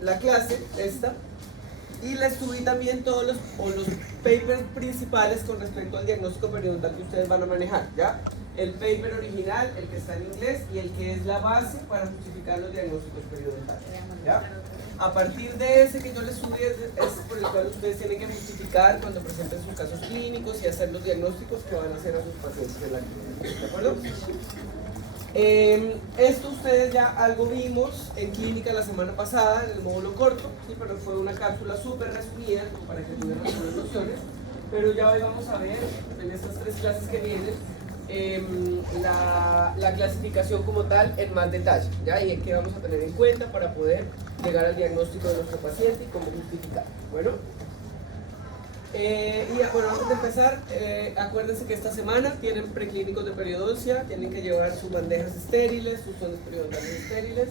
la clase, esta, y les subí también todos los papers principales con respecto al diagnóstico periodontal que ustedes van a manejar, ¿ya? El paper original, el que está en inglés y el que es la base para justificar los diagnósticos periodontales, ¿ya? A partir de ese que yo les subí es por el cual ustedes tienen que justificar cuando presenten sus casos clínicos y hacer los diagnósticos que van a hacer a sus pacientes en la clínica, ¿de acuerdo? Esto ustedes ya algo vimos en clínica la semana pasada en el módulo corto, ¿sí? Pero fue una cápsula súper resumida para que tuvieran algunas nociones, pero ya hoy vamos a ver en estas 3 clases que vienen la clasificación como tal en más detalle, ¿ya? Y en qué vamos a tener en cuenta para poder llegar al diagnóstico de nuestro paciente y cómo justificar. Bueno, bueno, antes de empezar, acuérdense que esta semana tienen preclínicos de periodoncia, tienen que llevar sus bandejas estériles, sus sondas periodontales estériles,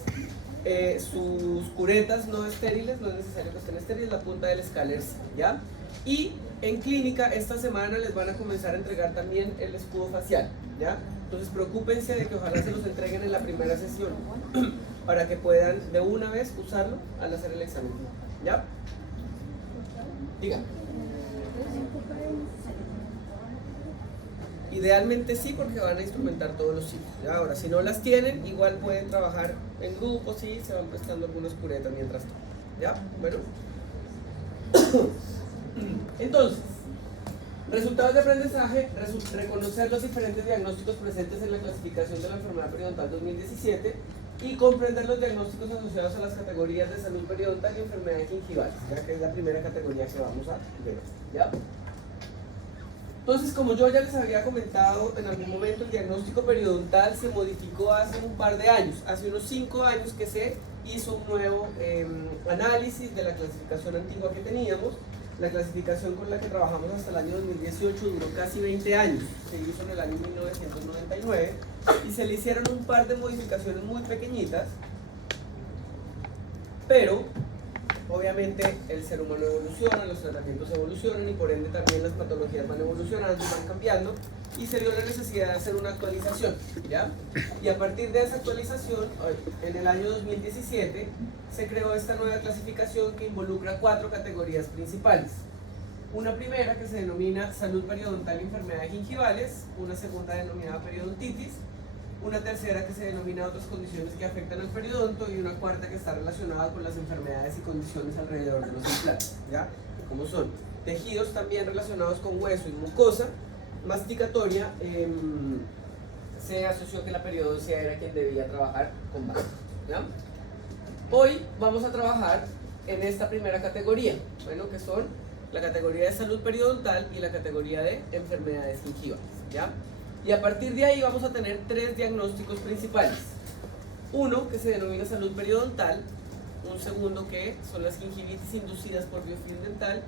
sus curetas no estériles, no es necesario que estén estériles, la punta del escáner, ¿ya? Y en clínica esta semana les van a comenzar a entregar también el escudo facial, ¿ya? Entonces preocúpense de que ojalá se los entreguen en la primera sesión para que puedan de una vez usarlo al hacer el examen, ¿ya? Diga. Idealmente sí, porque van a instrumentar todos los ciclos. ¿Ya? Ahora, si no las tienen, igual pueden trabajar en grupos y se van prestando algunas curetas mientras tanto. ¿Ya? Bueno. Entonces, resultados de aprendizaje, reconocer los diferentes diagnósticos presentes en la clasificación de la enfermedad periodontal 2017 y comprender los diagnósticos asociados a las categorías de salud periodontal y enfermedades gingivales, ya que es la primera categoría que vamos a ver. ¿Ya? Entonces, como yo ya les había comentado en algún momento, el diagnóstico periodontal se modificó hace un par de años, hace unos 5 años que se hizo un nuevo análisis de la clasificación antigua que teníamos. La clasificación con la que trabajamos hasta el año 2018 duró casi 20 años, se hizo en el año 1999 y se le hicieron un par de modificaciones muy pequeñitas, pero obviamente el ser humano evoluciona, los tratamientos evolucionan y por ende también las patologías van evolucionando y van cambiando y se dio la necesidad de hacer una actualización, ¿ya? Y a partir de esa actualización, en el año 2017 se creó esta nueva clasificación que involucra 4 categorías principales. Una primera que se denomina salud periodontal y enfermedades gingivales, una segunda denominada periodontitis, una tercera que se denomina otras condiciones que afectan al periodonto y una cuarta que está relacionada con las enfermedades y condiciones alrededor de los implantes, ¿ya? Como son tejidos también relacionados con hueso y mucosa masticatoria, se asoció que la periodoncia era quien debía trabajar con base, ¿ya? Hoy vamos a trabajar en esta primera categoría, bueno, que son la categoría de salud periodontal y la categoría de enfermedades gingivales, ¿ya? Y a partir de ahí vamos a tener 3 diagnósticos principales. Uno que se denomina salud periodontal, un segundo que son las gingivitis inducidas por biofilm dental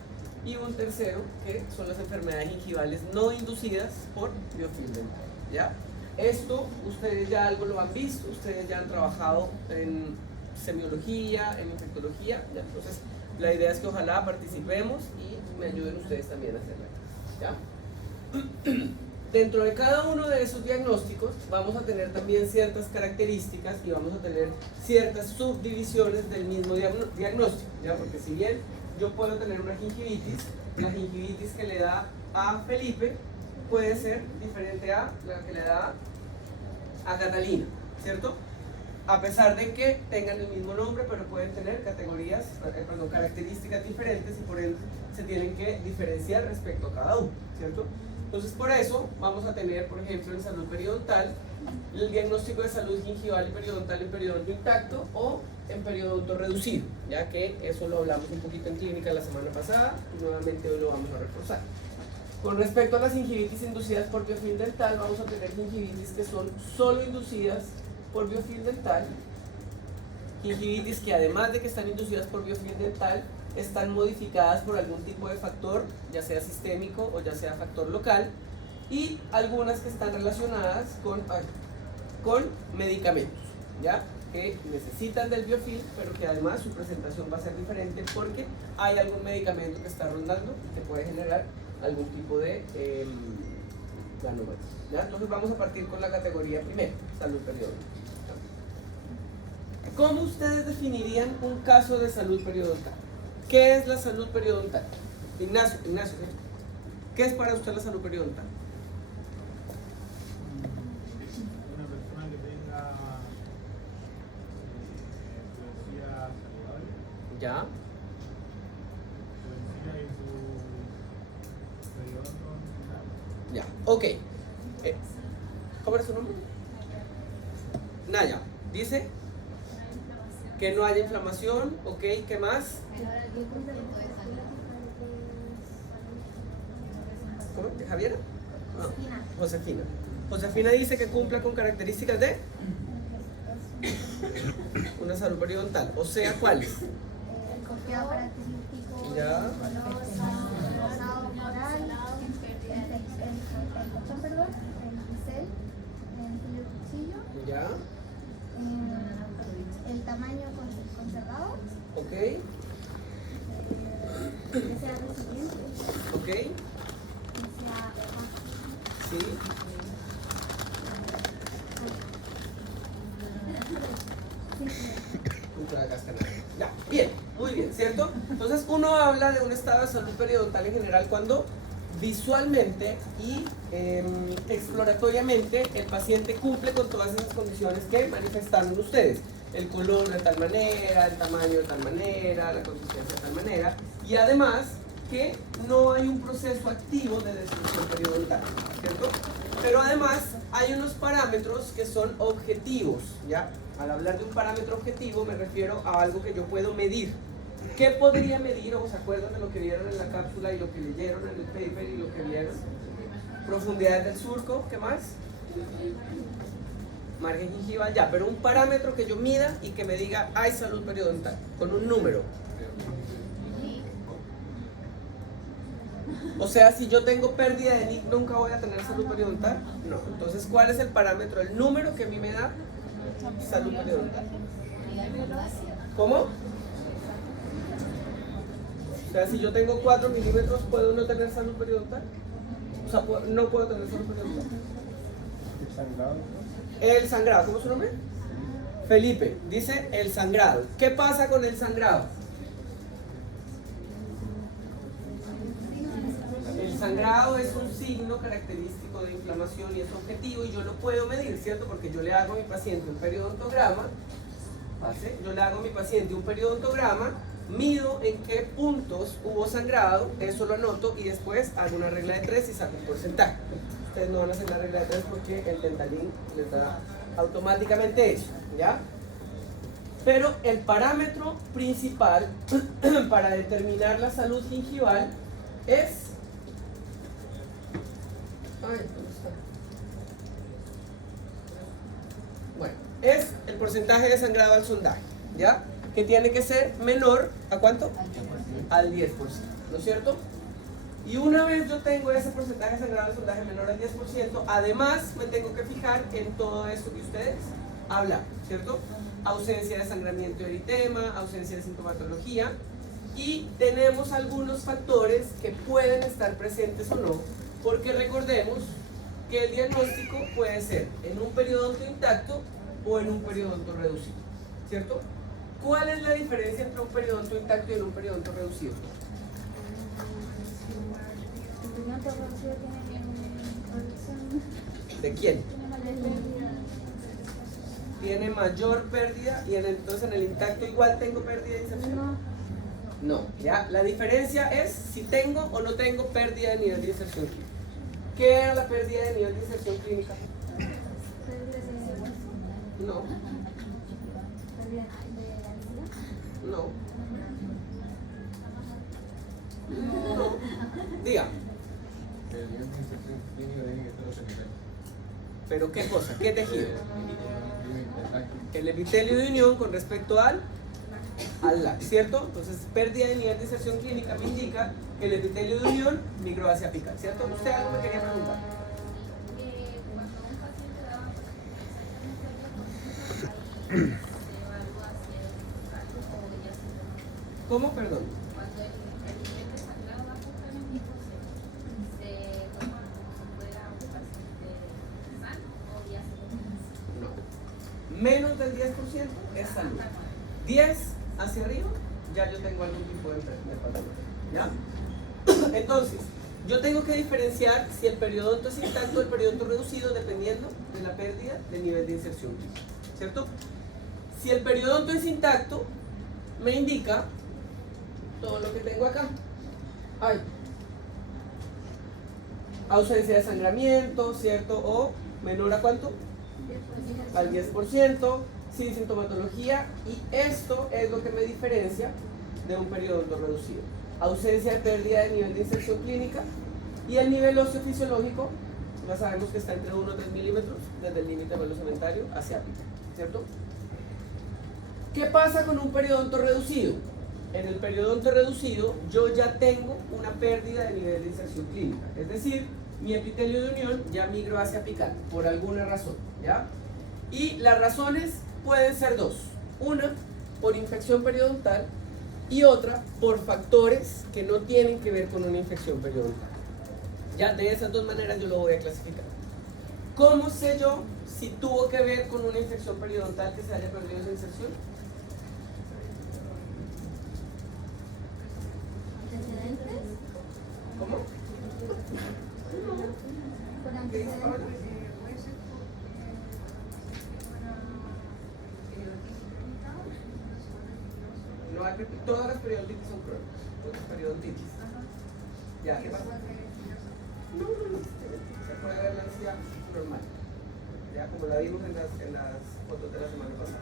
y un tercero que son las enfermedades gingivales no inducidas por biofilm dental, ¿ya? Esto ustedes ya algo lo han visto, ustedes ya han trabajado en semiología, en infectología, ¿ya? Entonces la idea es que ojalá participemos y me ayuden ustedes también a hacerla, ¿ya? Dentro de cada uno de esos diagnósticos vamos a tener también ciertas características y vamos a tener ciertas subdivisiones del mismo diagnóstico, ¿ya? Porque si bien yo puedo tener una gingivitis, la gingivitis que le da a Felipe puede ser diferente a la que le da a Catalina, ¿cierto? A pesar de que tengan el mismo nombre, pero pueden tener características diferentes y por ende se tienen que diferenciar respecto a cada uno, ¿cierto? Entonces por eso vamos a tener, por ejemplo, en salud periodontal, el diagnóstico de salud gingival y periodontal en periodonto intacto o en periodonto reducido, ya que eso lo hablamos un poquito en clínica la semana pasada y nuevamente hoy lo vamos a reforzar. Con respecto a las gingivitis inducidas por biofilm dental, vamos a tener gingivitis que son solo inducidas por biofilm dental, gingivitis que además de que están inducidas por biofilm dental, están modificadas por algún tipo de factor, ya sea sistémico o ya sea factor local, y algunas que están relacionadas con medicamentos, ¿ya? Que necesitan del biofilm, pero que además su presentación va a ser diferente porque hay algún medicamento que está rondando y que puede generar algún tipo de ganomas, ¿ya? Entonces vamos a partir con la categoría primera, salud periodontal. ¿Cómo ustedes definirían un caso de salud periodontal? ¿Qué es la salud periodontal? Ignacio, ¿qué es para usted la salud periodontal? Una persona que tenga encía saludable, ¿Ya? su encía y su periodonto. Ya, ok. ¿Cómo era su nombre? Naya. Dice que no haya inflamación, ok, ¿qué más? ¿Cómo? ¿De Javiera? No, Josefina. Josefina dice que cumpla con características de una salud periodontal, o sea, ¿cuáles? El cojeado característico, Ya. el rosado oral, el pincel, el cuchillo, Ya, el tamaño conservado, ok, que sea resiliente, ok, que sea sí, contra la cáscara. Ya, bien, muy bien, ¿cierto? Entonces uno habla de un estado de salud periodontal en general cuando visualmente y exploratoriamente el paciente cumple con todas esas condiciones que manifestaron ustedes. El color de tal manera, el tamaño de tal manera, la consistencia de tal manera, y además que no hay un proceso activo de destrucción periodontal, ¿cierto? Pero además hay unos parámetros que son objetivos, ¿ya? Al hablar de un parámetro objetivo me refiero a algo que yo puedo medir. ¿Qué podría medir? ¿O se acuerdan de lo que vieron en la cápsula y lo que leyeron en el paper y lo que vieron? Profundidad del surco, ¿qué más? Margen gingival, ya, pero un parámetro que yo mida y que me diga hay salud periodontal, con un número. O sea, si yo tengo pérdida de NIC, ¿nunca voy a tener salud periodontal? No. Entonces, ¿cuál es el parámetro? El número que a mí me da salud periodontal. ¿Cómo? O sea, si yo tengo 4 milímetros, ¿puedo no tener salud periodontal? O sea, no puedo tener salud periodontal. El sangrado, ¿cómo es su nombre? Felipe, dice el sangrado. ¿Qué pasa con el sangrado? El sangrado es un signo característico de inflamación y es objetivo y yo lo puedo medir, ¿cierto? Porque yo le hago a mi paciente un periodontograma, yo le hago a mi paciente un periodontograma, mido en qué puntos hubo sangrado, eso lo anoto y después hago una regla de 3 y saco un porcentaje. Ustedes no van a hacer la regla de 3 porque el Dentalin les da automáticamente eso, ¿ya? Pero el parámetro principal para determinar la salud gingival es... ¿dónde está? Bueno, es el porcentaje de sangrado al sondaje, ¿ya? Que tiene que ser menor, ¿a cuánto? Al 10%, ¿no es cierto? Y una vez yo tengo ese porcentaje de sangrado al sondaje menor al 10%, además me tengo que fijar en todo esto que ustedes hablan, ¿cierto? Ausencia de sangramiento y eritema, ausencia de sintomatología, y tenemos algunos factores que pueden estar presentes o no, porque recordemos que el diagnóstico puede ser en un periodonto intacto o en un periodonto reducido, ¿cierto? ¿Cuál es la diferencia entre un periodonto intacto y en un periodonto reducido? el pimiento reducido tiene producción ¿De quién? de Tiene mayor pérdida y entonces en el intacto igual tengo pérdida de inserción. No, ya, la diferencia es si tengo o no tengo pérdida de nivel de inserción clínica. ¿Qué era la pérdida de nivel de inserción clínica? No, no. No. Diga. ¿Pero qué cosa? ¿Qué tejido? El epitelio de unión con respecto al LAC, ¿cierto? Entonces, pérdida de nivel de inserción clínica me indica que el epitelio de unión migró hacia apical, ¿cierto? ¿Usted algo me quería preguntar? Cuando un paciente da se evalúa si es algo o ya se lo... ¿Cómo? Perdón. Cuando el nivel de sangrado baja hasta el 20%, se toma como si fuera un paciente sano o ya se lo... No. Menos del del 10% es salud. 10 hacia arriba, ya yo tengo algún tipo de patología. ¿Ya? Entonces, yo tengo que diferenciar si el periodonto es intacto o el periodonto reducido dependiendo de la pérdida del nivel de inserción clínica, ¿cierto? Si el periodonto es intacto, me indica todo lo que tengo acá. Ay. Ausencia de sangramiento, ¿cierto? O menor a ¿cuánto? Al 10%, sin sintomatología, y esto es lo que me diferencia de un periodonto reducido. Ausencia de pérdida de nivel de inserción clínica y el nivel óseo fisiológico, ya sabemos que está entre 1 a 3 milímetros desde el límite velocementario hacia apical, ¿cierto? ¿Qué pasa con un periodonto reducido? En el periodonto reducido yo ya tengo una pérdida de nivel de inserción clínica, es decir, mi epitelio de unión ya migró hacia apical por alguna razón, ¿ya? Y las razones pueden ser dos: una por infección periodontal y otra por factores que no tienen que ver con una infección periodontal. Ya de esas dos maneras yo lo voy a clasificar. ¿Cómo sé yo si tuvo que ver con una infección periodontal que se haya perdido esa inserción? ¿Antecedentes? ¿Cómo? ¿Por ¿Qué dice Paola? antecedentes? No hay, todas las periodontitis son crónicas, todas las periodontitis. ¿Ya? ¿Qué pasa? No. Se puede ver la encía normal. Ya, como la vimos en las fotos de la semana pasada.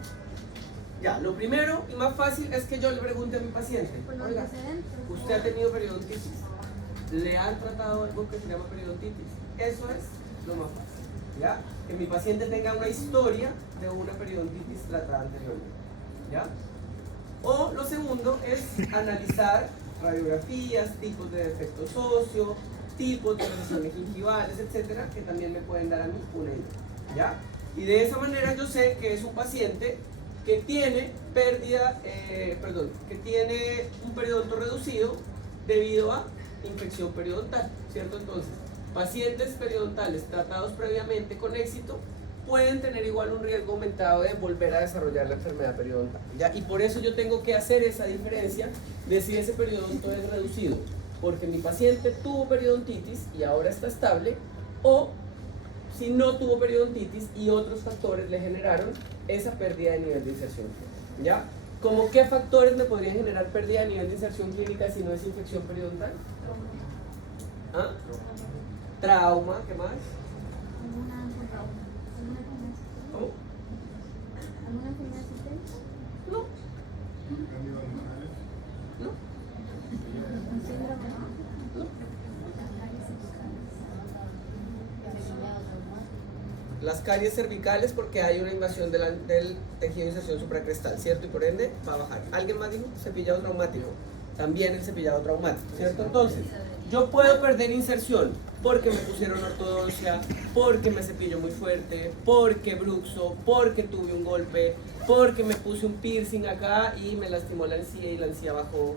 Ya, lo primero y más fácil es que yo le pregunte a mi paciente: ¿Por los oiga, antecedentes? ¿usted ha tenido periodontitis? ¿Le han tratado algo que se llama periodontitis? Eso es lo más fácil. ¿Ya? Que mi paciente tenga una historia de una periodontitis tratada anteriormente. ¿Ya? O lo segundo es analizar radiografías, tipos de defectos óseos, tipos de lesiones gingivales, etcétera, que también me pueden dar a mí una idea. ¿Ya? Y de esa manera yo sé que es un paciente que tiene que tiene un periodonto reducido debido a infección periodontal, ¿cierto? Entonces, pacientes periodontales tratados previamente con éxito pueden tener igual un riesgo aumentado de volver a desarrollar la enfermedad periodontal, ¿ya? Y por eso yo tengo que hacer esa diferencia de si ese periodonto es reducido porque mi paciente tuvo periodontitis y ahora está estable, o si no tuvo periodontitis y otros factores le generaron esa pérdida de nivel de inserción, ¿ya? ¿Cómo qué factores me podrían generar pérdida de nivel de inserción clínica si no es infección periodontal? ¿Ah? Trauma, ¿qué más? ¿Alguna enfermedad? ¿Cómo? ¿Alguna enfermedad sistémica? No, Cambios hormonales. no, ¿Un síndrome? no. Las caries cervicales porque hay una invasión del tejido de inserción supracrestal, ¿cierto? Y por ende va a bajar. ¿Alguien más dijo? Cepillado traumático. También el cepillado traumático, ¿cierto? Entonces, yo puedo perder inserción porque me pusieron ortodoncia, porque me cepillo muy fuerte, porque bruxo, porque tuve un golpe, porque me puse un piercing acá y me lastimó la encía y la encía bajó,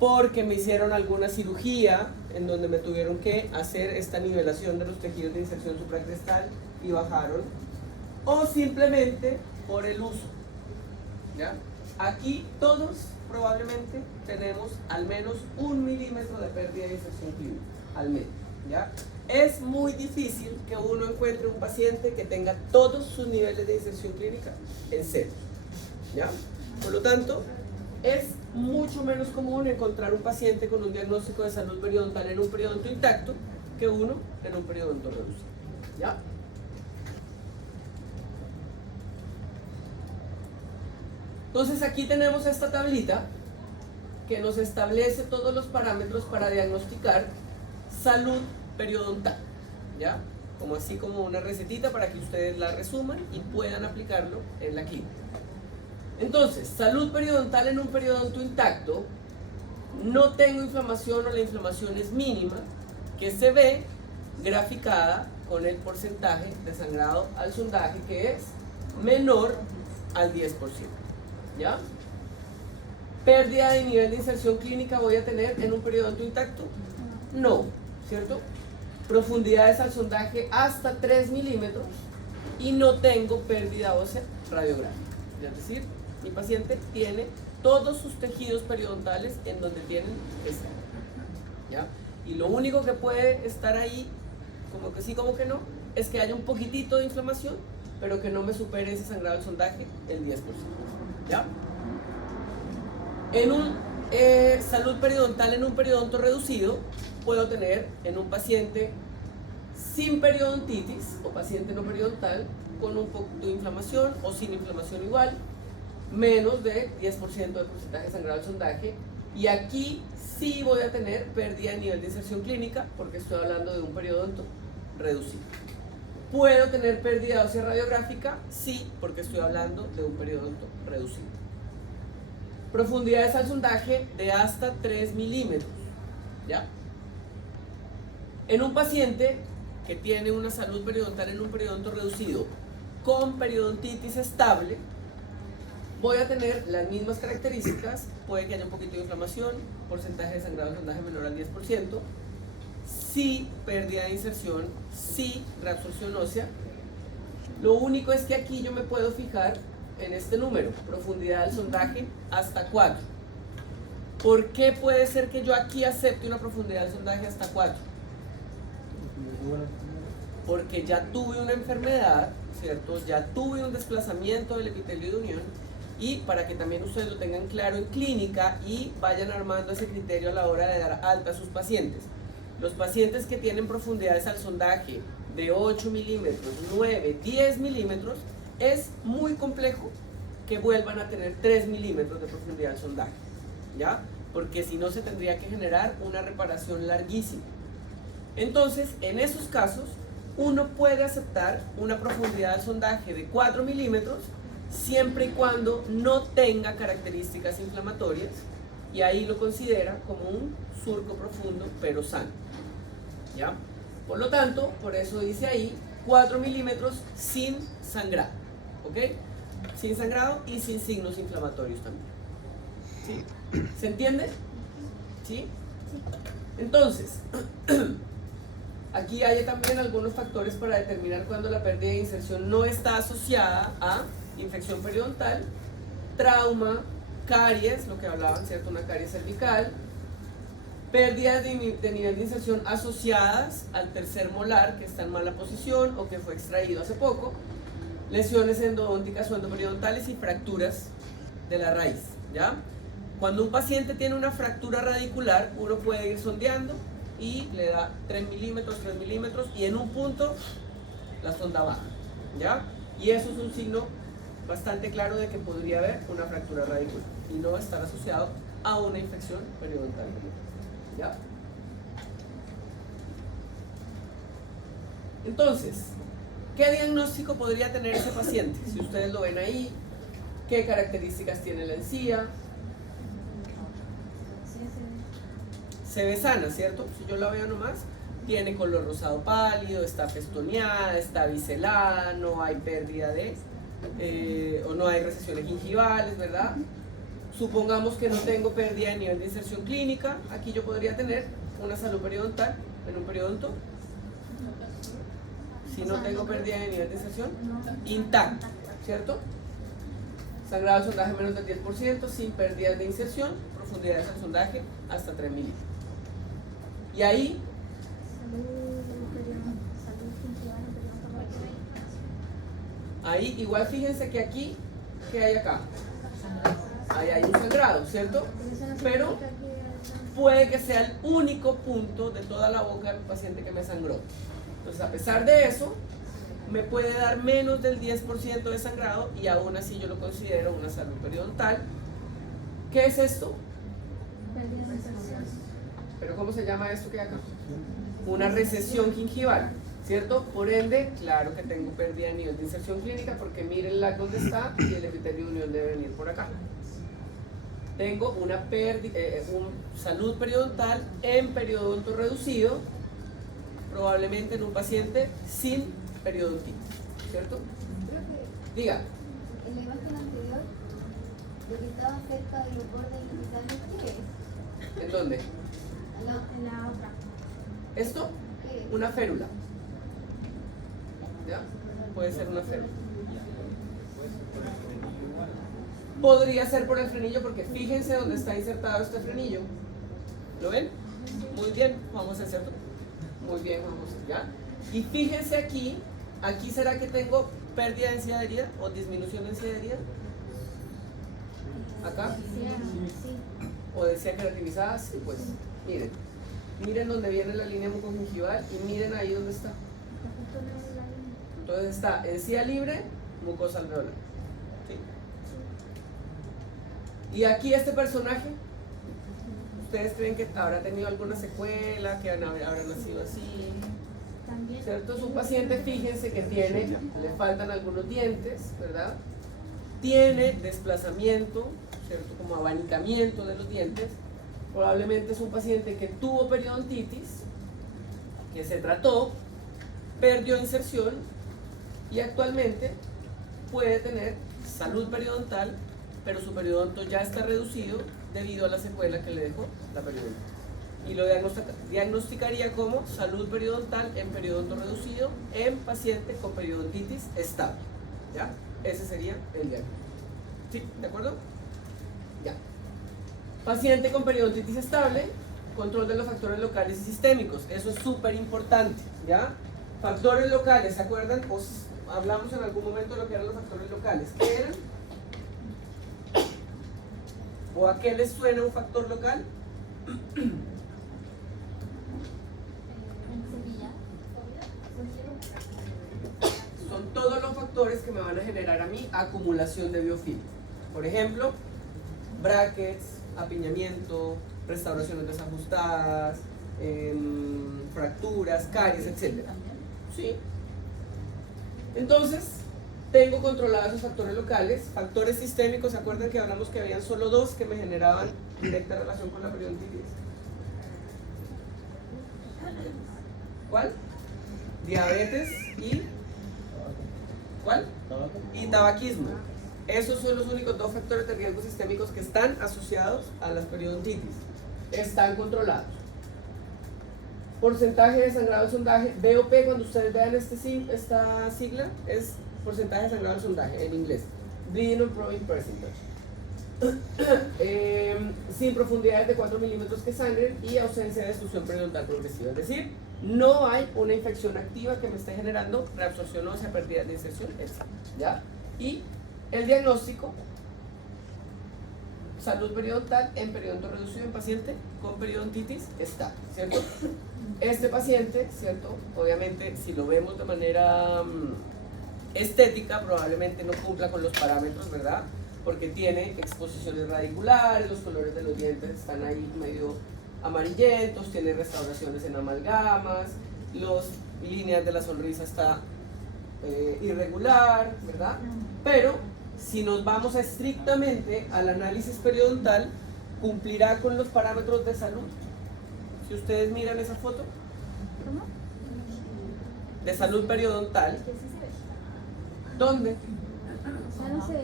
porque me hicieron alguna cirugía en donde me tuvieron que hacer esta nivelación de los tejidos de inserción supracrestal y bajaron, o simplemente por el uso, ¿ya? Aquí todos probablemente tenemos al menos 1 milímetro de pérdida de inserción clínica, al menos, ¿ya? Es muy difícil que uno encuentre un paciente que tenga todos sus niveles de inserción clínica en cero, ¿ya? Por lo tanto, es mucho menos común encontrar un paciente con un diagnóstico de salud periodontal en un periodonto intacto que uno en un periodonto reducido, ¿ya? Entonces aquí tenemos esta tablita que nos establece todos los parámetros para diagnosticar salud periodontal, ¿ya? Como así como una recetita para que ustedes la resuman y puedan aplicarlo en la clínica. Entonces, salud periodontal en un periodonto intacto: no tengo inflamación o la inflamación es mínima, que se ve graficada con el porcentaje de sangrado al sondaje que es menor al 10%, ¿ya? ¿Pérdida de nivel de inserción clínica voy a tener en un periodonto intacto? No, ¿cierto? Profundidades al sondaje hasta 3 milímetros y no tengo pérdida ósea radiográfica, Es decir, mi paciente tiene todos sus tejidos periodontales en donde tienen esta, ¿ya? Y lo único que puede estar ahí, como que sí, como que no, es que haya un poquitito de inflamación, pero que no me supere ese sangrado del sondaje el 10%, ¿ya? En un salud periodontal, en un periodonto reducido, puedo tener en un paciente sin periodontitis o paciente no periodontal con un poco de inflamación o sin inflamación igual, menos de 10% de porcentaje de sangrado del sondaje, y aquí sí voy a tener pérdida de nivel de inserción clínica porque estoy hablando de un periodonto reducido. ¿Puedo tener pérdida ósea radiográfica? Sí, porque estoy hablando de un periodonto reducido. Profundidades al sondaje de hasta 3 milímetros, ¿ya? En un paciente que tiene una salud periodontal en un periodonto reducido con periodontitis estable, voy a tener las mismas características, puede que haya un poquito de inflamación, porcentaje de sangrado del sondaje menor al 10%, sí pérdida de inserción, sí reabsorción ósea. Lo único es que aquí yo me puedo fijar en este número, profundidad del sondaje hasta 4. ¿Por qué puede ser que yo aquí acepte una profundidad del sondaje hasta 4? Porque ya tuve una enfermedad, ¿cierto? Ya tuve un desplazamiento del epitelio de unión, y para que también ustedes lo tengan claro en clínica y vayan armando ese criterio a la hora de dar alta a sus pacientes. Los pacientes que tienen profundidades al sondaje de 8 milímetros, 9, 10 milímetros, es muy complejo que vuelvan a tener 3 milímetros de profundidad al sondaje, ¿ya? Porque si no se tendría que generar una reparación larguísima. Entonces, en esos casos, uno puede aceptar una profundidad al sondaje de 4 milímetros siempre y cuando no tenga características inflamatorias, y ahí lo considera como un surco profundo pero sano, ¿ya? Por lo tanto, por eso dice ahí 4 milímetros sin sangrado, ¿ok? Sin sangrado y sin signos inflamatorios también, ¿sí? ¿Se entiende? ¿Sí? Entonces, aquí hay también algunos factores para determinar cuando la pérdida de inserción no está asociada a infección periodontal, trauma, caries, lo que hablaban, ¿cierto? Una caries cervical, pérdidas de nivel de inserción asociadas al tercer molar que está en mala posición o que fue extraído hace poco, lesiones endodónticas o endoperidontales y fracturas de la raíz, ¿ya? Cuando un paciente tiene una fractura radicular, uno puede ir sondeando y le da 3 milímetros, y en un punto la sonda baja, ¿ya? Y eso es un signo bastante claro de que podría haber una fractura radicular y no estar asociado a una infección periodontal, ¿ya? Entonces, ¿qué diagnóstico podría tener ese paciente? Si ustedes lo ven ahí, ¿qué características tiene la encía? Se ve sana, ¿cierto? Si yo la veo nomás, tiene color rosado pálido, está festoneada, está biselada, no hay pérdida de, o no hay recesiones gingivales, ¿verdad? Supongamos que no tengo pérdida de nivel de inserción clínica, aquí yo podría tener una salud periodontal en un periodonto. Si no tengo pérdida de nivel de inserción, intacto, ¿cierto? Sangrado al sondaje menos del 10%, sin pérdidas de inserción, profundidades al sondaje hasta 3 milímetros. Y ahí, ahí igual fíjense que aquí, ¿qué hay acá? Ahí hay un sangrado, ¿cierto? Pero puede que sea el único punto de toda la boca del paciente que me sangró. Entonces, a pesar de eso, me puede dar menos del 10% de sangrado y aún así yo lo considero una salud periodontal. ¿Qué es esto? ¿Pero cómo se llama esto que hay acá? Una recesión gingival, ¿cierto? Por ende, claro que tengo pérdida de nivel de inserción clínica porque miren la dónde está y el epitelio de unión debe venir por acá. Tengo una salud periodontal en periodonto reducido, probablemente en un paciente sin periodontitis, ¿cierto? Diga. En la imagen anterior, lo que estaba cerca de los bordes iniciales, ¿qué es? ¿En dónde? En la otra. ¿Esto? ¿Qué es? Una férula. ¿Ya? Puede ser una férula. Podría ser por el frenillo porque fíjense dónde está insertado este frenillo. ¿Lo ven? Muy bien, vamos a hacerlo. Muy bien, vamos ya. Y fíjense aquí, aquí será que tengo pérdida de densidad de herida o disminución de densidad de herida. Acá. Sí. O densidad queratinizada, sí, pues miren. Miren donde viene la línea mucogingival y miren ahí donde está. Entonces está encía libre, mucosa alveolar. ¿Sí? Y aquí este personaje, ¿ustedes creen que habrá tenido alguna secuela, que habrá nacido así? ¿Cierto? Es un paciente, fíjense que tiene, le faltan algunos dientes, ¿verdad? Tiene desplazamiento, ¿cierto? Como abanicamiento de los dientes. Probablemente es un paciente que tuvo periodontitis, que se trató, perdió inserción y actualmente puede tener salud periodontal, pero su periodonto ya está reducido debido a la secuela que le dejó la periodontitis. Y lo diagnosticaría como salud periodontal en periodonto reducido en paciente con periodontitis estable. ¿Ya? Ese sería el diagnóstico. ¿Sí? ¿De acuerdo? Ya. Paciente con periodontitis estable, control de los factores locales y sistémicos. Eso es súper importante. ¿Ya? Factores locales, ¿se acuerdan? Pues hablamos en algún momento de lo que eran los factores locales. ¿Qué eran? ¿O a qué les suena un factor local? Son todos los factores que me van a generar a mí acumulación de biofilm. Por ejemplo, brackets, apiñamiento, restauraciones desajustadas, fracturas, caries, etc. ¿Sí? Entonces, tengo controlados esos factores locales. Factores sistémicos, ¿se acuerdan que hablamos que habían solo dos que me generaban directa relación con la periodontitis? ¿Cuál? Diabetes y... ¿cuál? Y tabaquismo. Esos son los únicos dos factores de riesgo sistémicos que están asociados a las periodontitis. Están controlados. Porcentaje de sangrado al sondaje. BOP, cuando ustedes vean esta sigla, es porcentaje de sangrado al sondaje en inglés. Bleeding on Probing Percentage. Sin profundidades de 4 milímetros que sangren y ausencia de destrucción periodontal progresiva. Es decir, no hay una infección activa que me esté generando reabsorción ósea, pérdida de inserción, etc. ¿Ya? Y el diagnóstico, salud periodontal en periodonto reducido en paciente con periodontitis estable, ¿cierto? Este paciente, ¿cierto? Obviamente, si lo vemos de manera estética, probablemente no cumpla con los parámetros, ¿verdad? Porque tiene exposiciones radiculares, los colores de los dientes están ahí medio amarillentos, tiene restauraciones en amalgamas, las líneas de la sonrisa está irregular, ¿verdad? Pero si nos vamos estrictamente al análisis periodontal, cumplirá con los parámetros de salud. Si ustedes miran esa foto de salud periodontal, ¿dónde? No se ve.